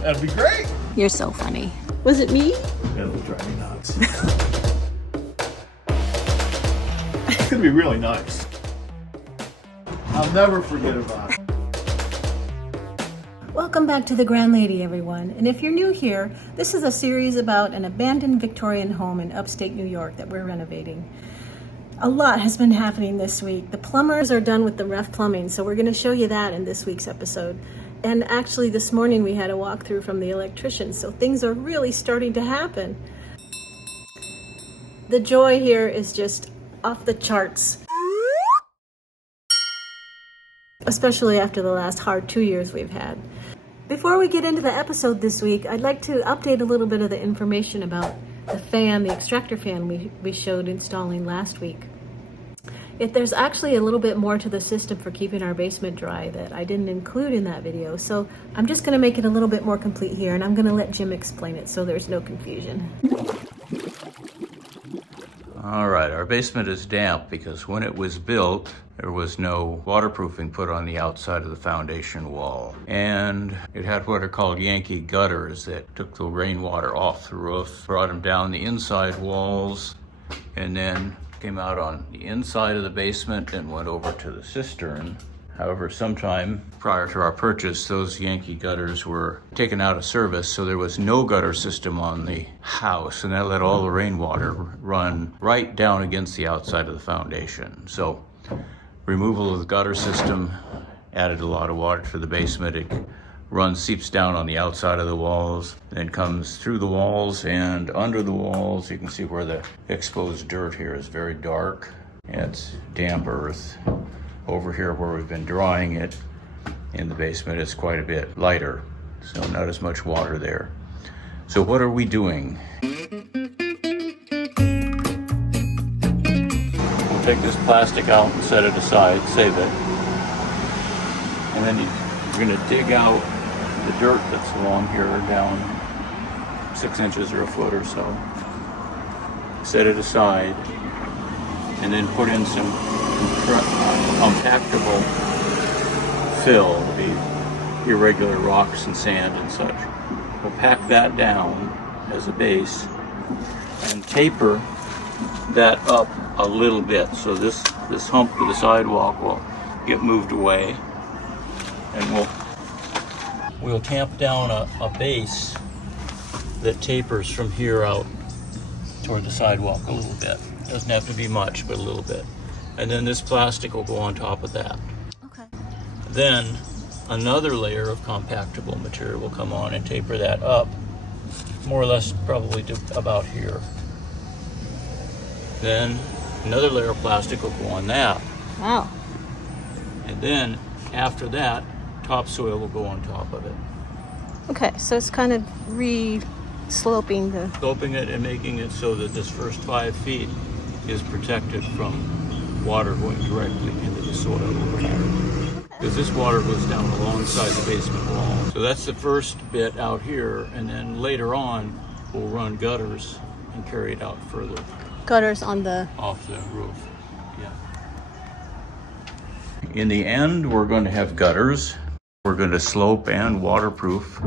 That'd be great. You're so funny. Was it me? It'll drive me nuts. It's gonna be really nice. I'll never forget about it. Welcome back to The Grand Lady, everyone. And if you're new here, this is a series about an abandoned Victorian home in upstate New York that we're renovating. A lot has been happening this week. The plumbers are done with the rough plumbing, so we're going to show you that in this week's episode. And actually this morning we had a walkthrough from the electrician, so things are really starting to happen. The joy here is just off the charts. Especially after the last hard 2 years we've had. Before we get into the episode this week, I'd like to update a little bit of the information about the fan, the extractor fan we showed installing last week. There's actually a little bit more to the system for keeping our basement dry that I didn't include in that video, so I'm just going to make it a little bit more complete here, and I'm going to let Jim explain it so there's no confusion. All right, our basement is damp because when it was built, there was no waterproofing put on the outside of the foundation wall. And it had what are called Yankee gutters that took the rainwater off the roof, brought them down the inside walls, and then came out on the inside of the basement and went over to the cistern. However, sometime prior to our purchase, those Yankee gutters were taken out of service, so there was no gutter system on the house, and that let all the rainwater run right down against the outside of the foundation. So removal of the gutter system added a lot of water to the basement. It seeps down on the outside of the walls, then comes through the walls and under the walls. You can see where the exposed dirt here is very dark. It's damp earth. Over here where we've been drying it in the basement, it's quite a bit lighter, so not as much water there. So what are we doing? We'll take this plastic out and set it aside, save it. And then you're gonna dig out the dirt that's along here down 6 inches or a foot or so. Set it aside and then put in some compactable fill, the irregular rocks and sand and such. We'll pack that down as a base and taper that up a little bit, so this hump of the sidewalk will get moved away, and we'll tamp down a base that tapers from here out toward the sidewalk a little bit. Doesn't have to be much, but a little bit. And then this plastic will go on top of that. Okay. Then another layer of compactable material will come on and taper that up, more or less probably to about here. Then another layer of plastic will go on that. Wow. And then after that, topsoil will go on top of it. Okay, so it's kind of sloping Sloping it and making it so that this first 5 feet is protected from water going directly into the soil over here. Because this water goes down alongside the basement wall. So that's the first bit out here, and then later on we'll run gutters and carry it out further. Gutters on the... Off the roof, yeah. In the end, we're going to have gutters. We're going to slope and waterproof,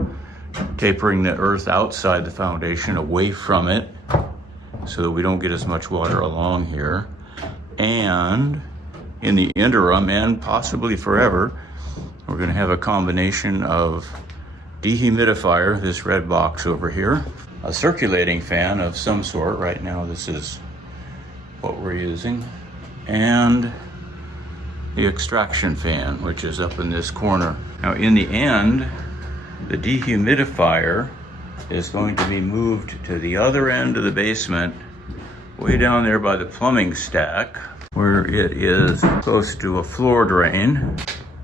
tapering the earth outside the foundation away from it so that we don't get as much water along here. And in the interim, and possibly forever, we're going to have a combination of dehumidifier, this red box over here, a circulating fan of some sort. Right now this is what we're using, and the extraction fan, which is up in this corner. Now in the end, the dehumidifier is going to be moved to the other end of the basement, way down there by the plumbing stack, where it is close to a floor drain,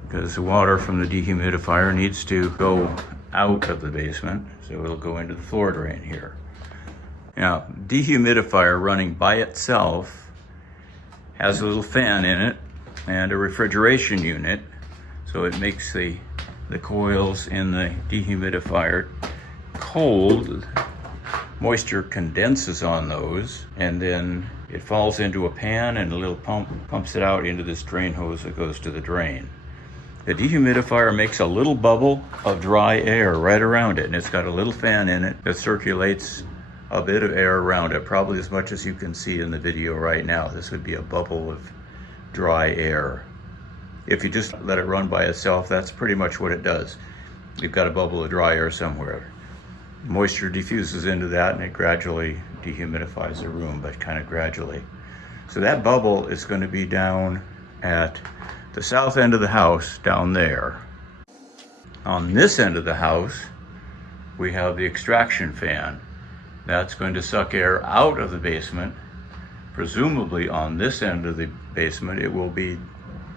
because the water from the dehumidifier needs to go out of the basement, so it'll go into the floor drain here. Now, dehumidifier running by itself has a little fan in it and a refrigeration unit, so it makes the coils in the dehumidifier cold. Moisture condenses on those, and then it falls into a pan, and a little pump pumps it out into this drain hose that goes to the drain. The dehumidifier makes a little bubble of dry air right around it, and it's got a little fan in it that circulates a bit of air around it, probably as much as you can see in the video right now. This would be a bubble of dry air. If you just let it run by itself, that's pretty much what it does. You've got a bubble of dry air somewhere. Moisture diffuses into that and it gradually dehumidifies the room, but kind of gradually. So that bubble is going to be down at the south end of the house, down there. On this end of the house, we have the extraction fan. That's going to suck air out of the basement. Presumably on this end of the basement, it will be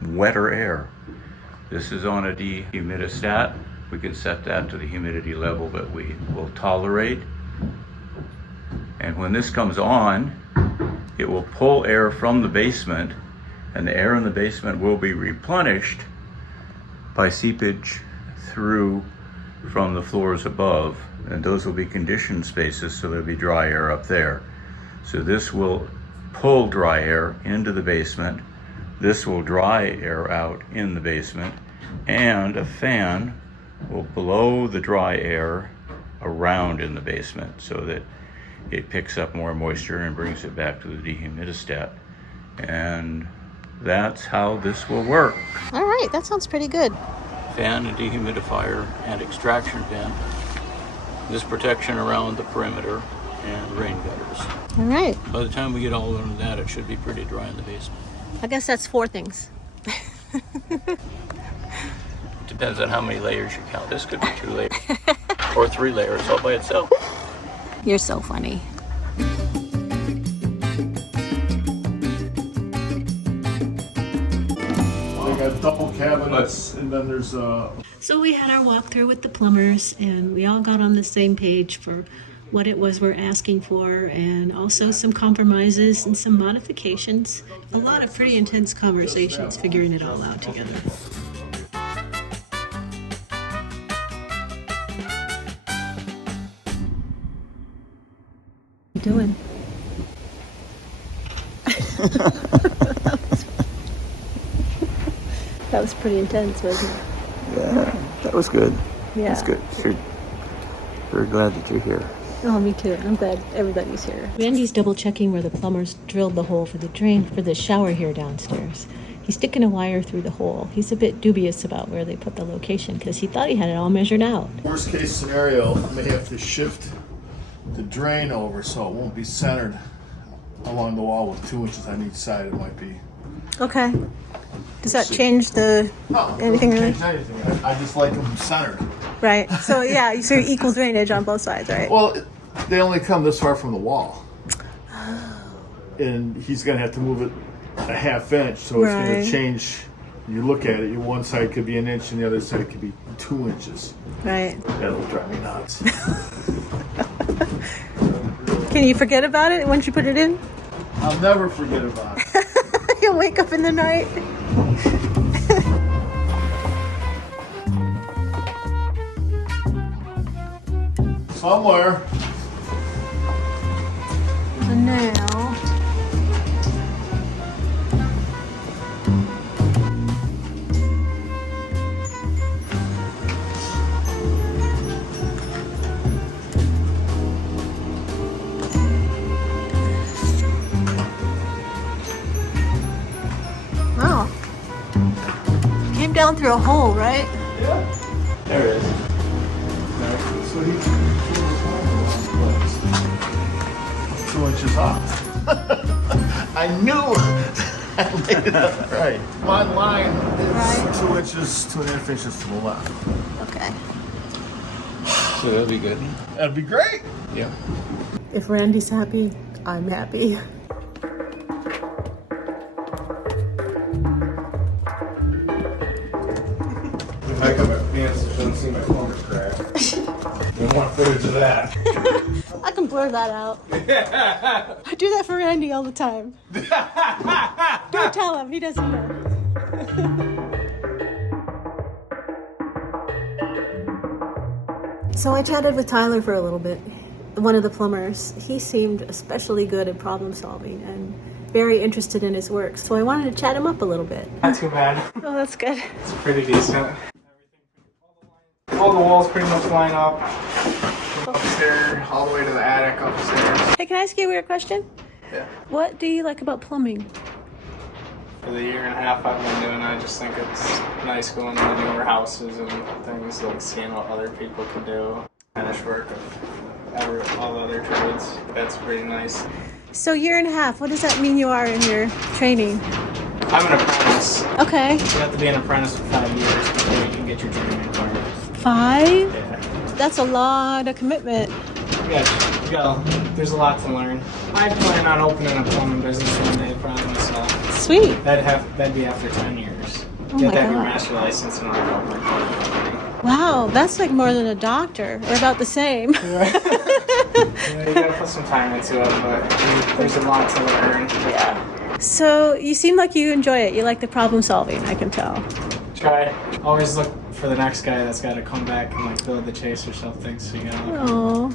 wetter air. This is on a dehumidistat. We can set that to the humidity level that we will tolerate. And when this comes on, it will pull air from the basement, and the air in the basement will be replenished by seepage through from the floors above, and those will be conditioned spaces, so there'll be dry air up there. So this will pull dry air into the basement. This will dry air out in the basement, and a fan will blow the dry air around in the basement so that it picks up more moisture and brings it back to the dehumidistat. And that's how this will work. All right, that sounds pretty good. Fan and dehumidifier and extraction fan. This protection around the perimeter and rain gutters. All right. By the time we get all into that, it should be pretty dry in the basement. I guess that's 4 things. Depends on how many layers you count. This could be 2 layers or 3 layers all by itself. You're so funny. They got double cabinets, and then there's So we had our walkthrough with the plumbers, and we all got on the same page for what it was we're asking for, and also some compromises and some modifications. A lot of pretty intense conversations figuring it all out together. What are you doing? That was pretty intense, wasn't it? Yeah, that was good. Yeah. That's good. Sure. Very glad that you're here. Oh, me too. I'm glad everybody's here. Randy's double checking where the plumbers drilled the hole for the drain for the shower here downstairs. He's sticking a wire through the hole. He's a bit dubious about where they put the location because he thought he had it all measured out. worst case scenario. I may have to shift the drain over so it won't be centered along the wall with 2 inches on each side. It might be. Okay. Does that change the No, anything it really? doesn't change anything. I just like them centered. Right. So yeah, so equal drainage on both sides, right? Well, they only come this far from the wall. And he's going to have to move it a half inch, so it's going Right. to change. You look at it, one side could be an inch and the other side could be 2 inches. Right. That'll drive me nuts. Can you forget about it once you put it in? I'll never forget about it. You'll wake up in the night. Somewhere. And now. Wow. Came down through a hole, right? Yeah. There it is. So he 2 inches off. I knew I laid it up right. My line is Right. 2 inches, 2.5 inches to the left. Okay. So that'll be good. That'd be great. Yeah. If Randy's happy, I'm happy. I got my pants, doesn't see my corner crack. Don't want footage of that. I can blur that out. I do that for Randy all the time. Don't tell him, he doesn't know. So I chatted with Tyler for a little bit, one of the plumbers. He seemed especially good at problem solving, and very interested in his work, so I wanted to chat him up a little bit. Not too bad. Oh, that's good. It's pretty decent. All the walls pretty much line up. Upstairs, all the way to the attic upstairs. Hey, can I ask you a weird question? Yeah. What do you like about plumbing? For the year and a half I've been doing it, I just think it's nice going to newer houses and things, like seeing what other people can do. Finish work of all the other trades. That's pretty nice. So year and a half, what does that mean you are in your training? I'm an apprentice. Okay. You have to be an apprentice for 5 years before you can get your journeyman card. 5? Yeah. That's a lot of commitment. There's a lot to learn. I plan on opening a plumbing business one day, probably, so Sweet. that'd be after 10 years. Oh You my have to have your God. master license in order to open a plumbing company. Wow, that's like more than a doctor, or about the same. Yeah, you gotta put some time into it, but there's a lot to learn. Yeah. So you seem like you enjoy it. You like the problem solving, I can tell. Try. Always look for the next guy that's got to come back and like build the chase or something. So you gotta look. Oh.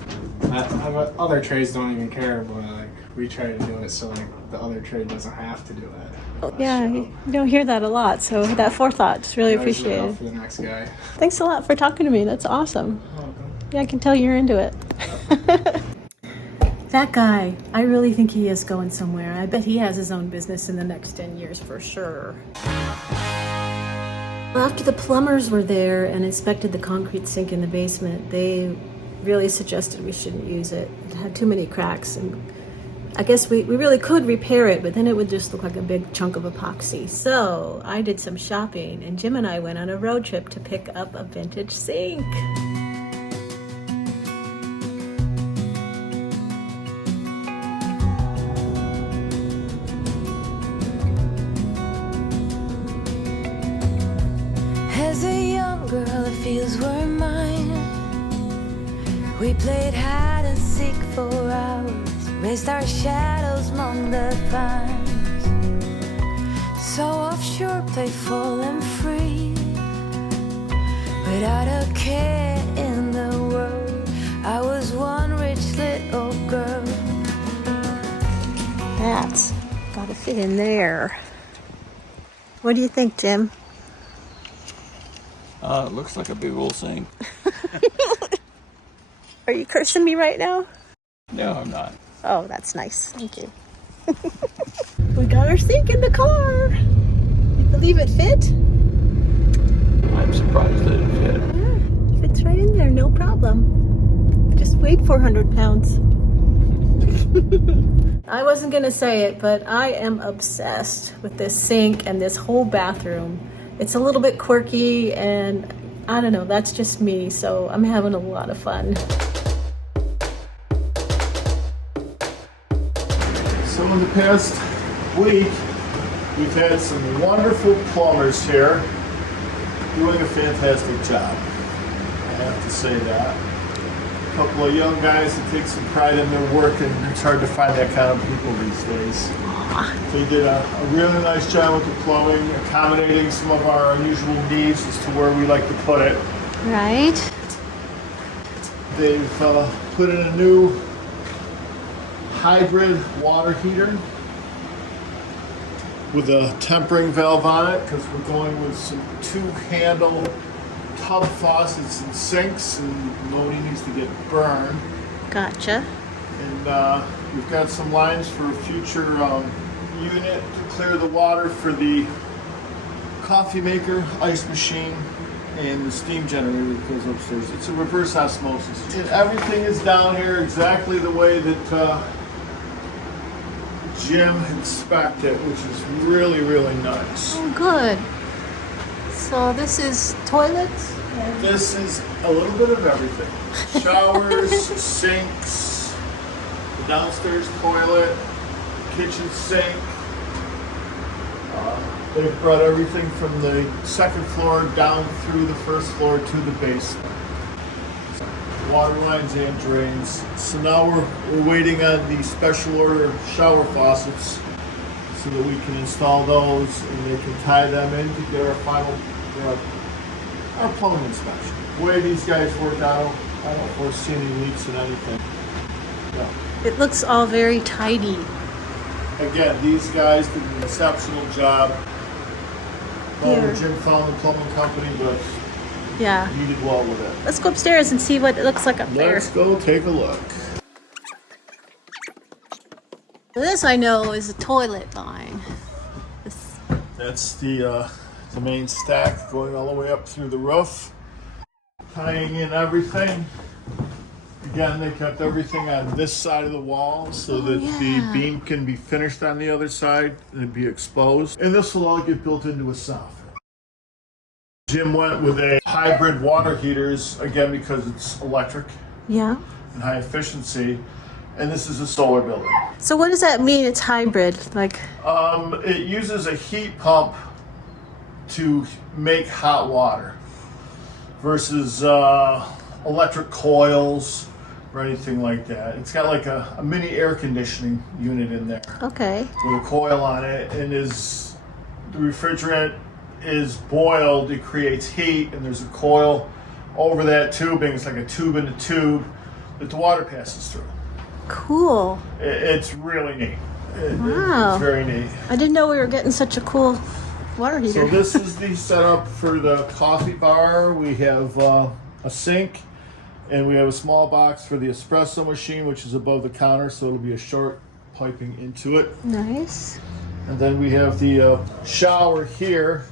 Other trades don't even care, but like we try to do it so like the other trade doesn't have to do it. Yeah, you don't hear that a lot, so that forethought is really Always look out appreciated. for the next guy. Thanks a lot for talking to me. That's awesome. Welcome. Yeah, I can tell you're into it. That guy, I really think he is going somewhere. I bet he has his own business in the next 10 years for sure. After the plumbers were there and inspected the concrete sink in the basement, they really suggested we shouldn't use it. It had too many cracks, and I guess we really could repair it, but then it would just look like a big chunk of epoxy. So I did some shopping, and Jim and I went on a road trip to pick up a vintage sink. As a young girl, the fields were mine. We played hide and seek for hours, raised our shadows among the pines. So offshore, playful and free, without a care in the world. I was one rich little girl. That's gotta fit in there. What do you think, Jim? It looks like a big old sink. Are you cursing me right now? No, I'm not. Oh, that's nice. Thank you. We got our sink in the car. You believe it fit? I'm surprised that it fit. Yeah, fits right in there, no problem. Just weighed 400 pounds. I wasn't gonna say it, but I am obsessed with this sink and this whole bathroom. It's a little bit quirky, and I don't know, that's just me, so I'm having a lot of fun. So in the past week, we've had some wonderful plumbers here doing a fantastic job. I have to say that. A couple of young guys that take some pride in their work, and it's hard to find that kind of people these days. They did a really nice job with the plumbing, accommodating some of our unusual needs as to where we like to put it. Right? They've put in a new hybrid water heater with a tempering valve on it, because we're going with some two-handle tub faucets and sinks, and nobody needs to get burned. Gotcha. And we've got some lines for a future unit to clear the water for the coffee maker, ice machine, and the steam generator that goes upstairs. It's a reverse osmosis. And everything is down here exactly the way that Jim inspected, which is really, really nice. Oh, good. So this is toilets? This is a little bit of everything. Showers, sinks, the downstairs toilet, kitchen sink. They've brought everything from the second floor down through the first floor to the basement. Water lines and drains. So now we're waiting on the special order shower faucets so that we can install those, and they can tie them in to get our final our plumbing inspection. The way these guys work out, I don't foresee any leaks in anything. No. It looks all very tidy. again, these guys did an exceptional job. Here. Jim found the plumbing company, but Yeah. he did well with it. Let's go upstairs and see what it looks like up there. Let's go take a look. This I know is a toilet line. This, That's the main stack going all the way up through the roof, tying in everything. Again, they kept everything on this side of the wall so that the beam can be finished on the other side and be exposed. And this will all get built into a soffit. Jim went with a hybrid water heaters, again, because it's electric yeah. and high efficiency. And this is a solar building. So what does that mean? It's hybrid, like. It uses a heat pump to make hot water versus electric coils or anything like that. It's got like a mini air conditioning unit in there Okay. with a coil on it, and the refrigerant is boiled, it creates heat, and there's a coil over that tubing. It's like a tube in a tube that the water passes through. Cool. It's really neat. Wow. It's very neat. I didn't know we were getting such a cool water heater. So this is the setup for the coffee bar. We have a sink, and we have a small box for the espresso machine, which is above the counter, so it'll be a short piping into it. Nice. And then we have the shower here,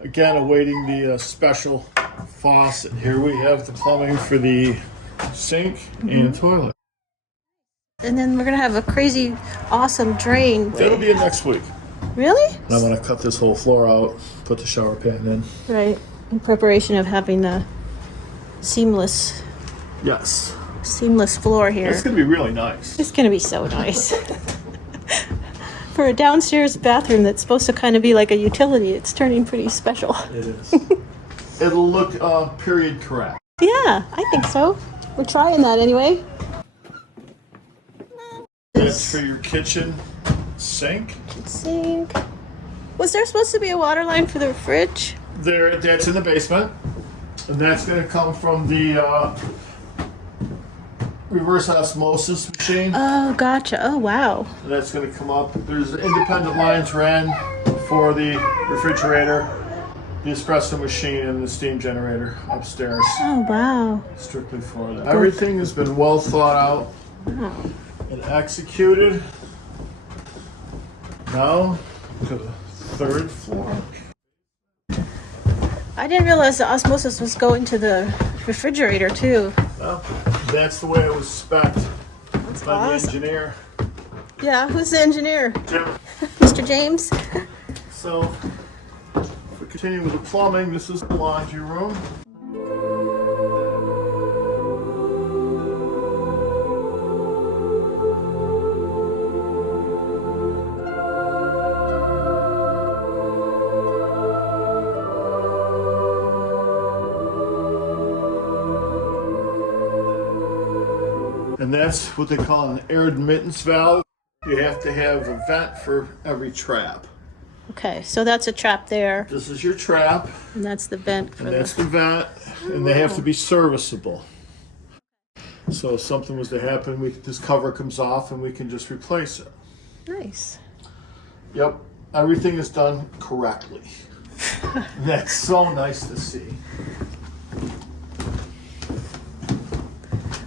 again awaiting the special faucet. Here we have the plumbing for the sink and toilet. And then we're gonna have a crazy, awesome drain. That'll be in next week. Really? And I'm gonna cut this whole floor out, put the shower pan in. Right. In preparation of having the seamless Yes. floor here. It's gonna be really nice. It's gonna be so nice. For a downstairs bathroom that's supposed to kind of be like a utility, it's turning pretty special. It is. It'll look period correct. Yeah, I think so. We're trying that anyway. That's for your kitchen sink. Sink. Was there supposed to be a water line for the fridge? That's in the basement, and that's going to come from the reverse osmosis machine. Oh, gotcha. Oh, wow. And that's going to come up. There's independent lines ran for the refrigerator, the espresso machine, and the steam generator upstairs, Oh, wow. strictly for that. Everything has been well thought out and executed. Now to the third floor. I didn't realize the osmosis was going to the refrigerator too. Well, that's the way it was spec'd That's by awesome. the engineer, Yeah, who's the engineer? Jim. Mr. James? So, if we continue with the plumbing, this is the laundry room. And that's what they call an air admittance valve. You have to have a vent for every trap. Okay, so that's a trap there, This is your trap, and that's the vent for and that's the... the vent, and they have to be serviceable. So if something was to happen, this cover comes off and we can just replace it. Nice. Yep, everything is done correctly. That's so nice to see.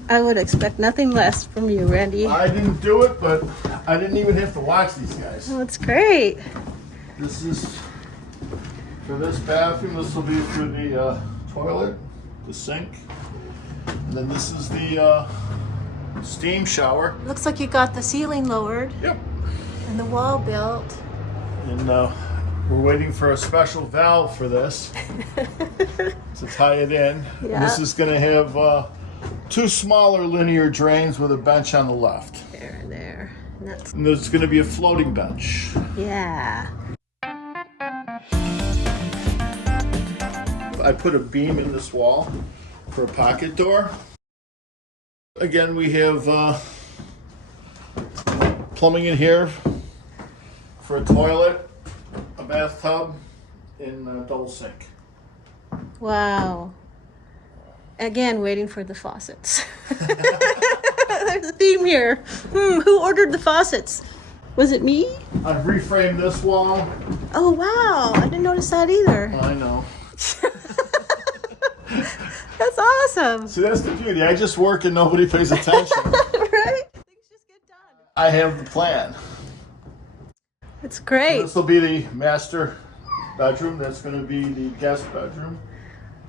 I would expect nothing less from you, Randy. I didn't do it, but I didn't even have to watch these guys. Oh, it's great. This is for this bathroom. This will be for the toilet, the sink, and then this is the steam shower. Looks like you got the ceiling lowered Yep. and the wall built. And we're waiting for a special valve for this to tie it in. Yeah. And this is going to have two smaller linear drains with a bench on the left. There and there. And that's... And there's going to be a floating bench. Yeah. I put a beam in this wall for a pocket door. Again, we have plumbing in here for a toilet, a bathtub, and a double sink. Wow. Again, waiting for the faucets. There's a theme here. Who ordered the faucets? Was it me? I've reframed this wall. Oh, wow. I didn't notice that either. I know. That's awesome. See, that's the beauty. I just work and nobody pays attention. Right? Things just get done. I have the plan. It's great. This will be the master bedroom. That's going to be the guest bedroom.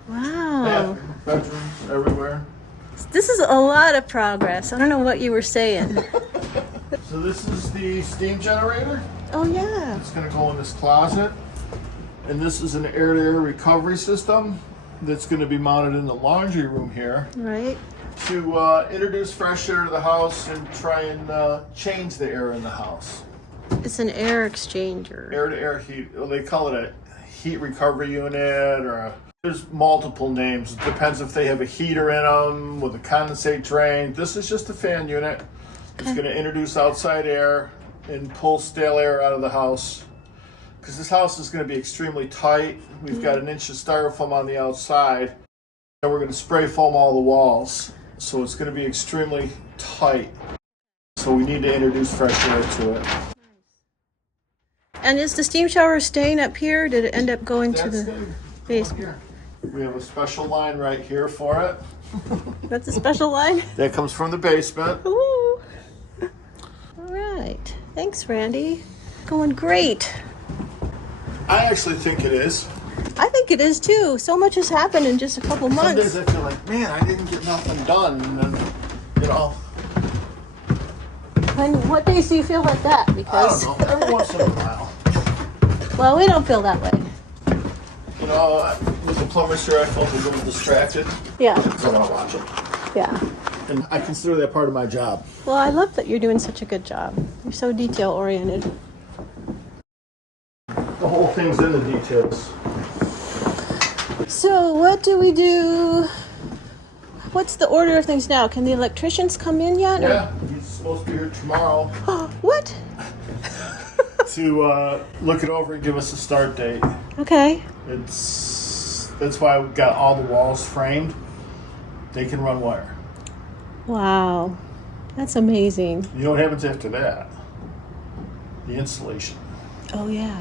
Wow. Bathroom, bedrooms everywhere. This is a lot of progress. I don't know what you were saying. So this is the steam generator. Oh, yeah. It's going to go in this closet. And this is an air-to-air recovery system that's going to be mounted in the laundry room here Right. to introduce fresh air to the house and try and change the air in the house. It's an air exchanger. Air-to-air heat. Well, they call it a heat recovery unit, or there's multiple names. It depends if they have a heater in them with a condensate drain. This is just a fan unit. It's going to introduce outside air and pull stale air out of the house. Because this house is going to be extremely tight. We've got an inch of styrofoam on the outside, and we're going to spray foam all the walls. So it's going to be extremely tight. So we need to introduce fresh air to it. And is the steam shower staying up here? Did it end up going to That's the the basement? here. We have a special line right here for it. That's a special line? That comes from the basement. Ooh. All right. Thanks, Randy. Going great. I actually think it is. I think it is too. So much has happened in just a couple Some months. days I feel like, man, I didn't get nothing done. And then, you know, And what days do you feel like that? I Because don't know, every once in a while. well, we don't feel that way. You know, with the plumbers here, I felt a little distracted. Yeah. So I want to watch it. Yeah. And I consider that part of my job. Well, I love that you're doing such a good job. You're so detail oriented. The whole thing's in the details. So, what do we do? What's the order of things now? Can the electricians come in yet? or- Yeah, he's supposed to be here tomorrow What? to look it over and give us a start date. Okay. That's why we've got all the walls framed. They can run wire. Wow. That's amazing. You know what happens after that? The insulation. Oh, yeah.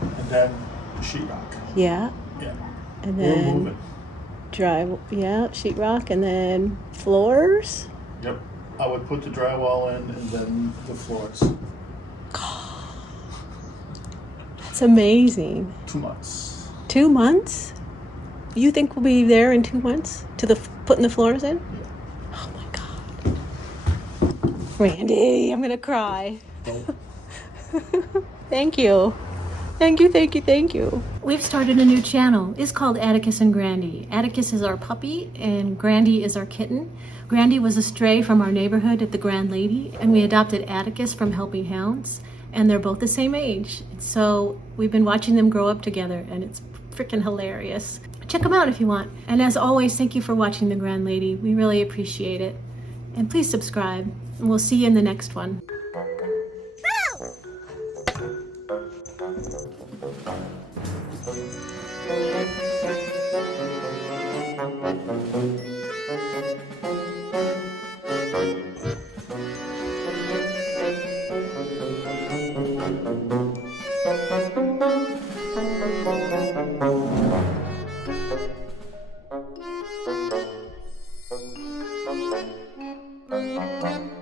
And then sheetrock. Yeah. Yeah. And We're then moving. sheetrock, and then floors. Yep. I would put the drywall in and then the floors. That's amazing. 2 months. 2 months? You think we'll be there in 2 months to putting the floors in? Yeah. Oh my God. Randy, I'm gonna cry. Thank you. Thank you, thank you, thank you. We've started a new channel. It's called Atticus and Grandy. Atticus is our puppy and Grandy is our kitten. Grandy was a stray from our neighborhood at the Grand Lady, and we adopted Atticus from Helping Hounds, and they're both the same age. So we've been watching them grow up together, and it's freaking hilarious. Check them out if you want. And as always, thank you for watching the Grand Lady. We really appreciate it. And please subscribe, and we'll see you in the next one. Thank you.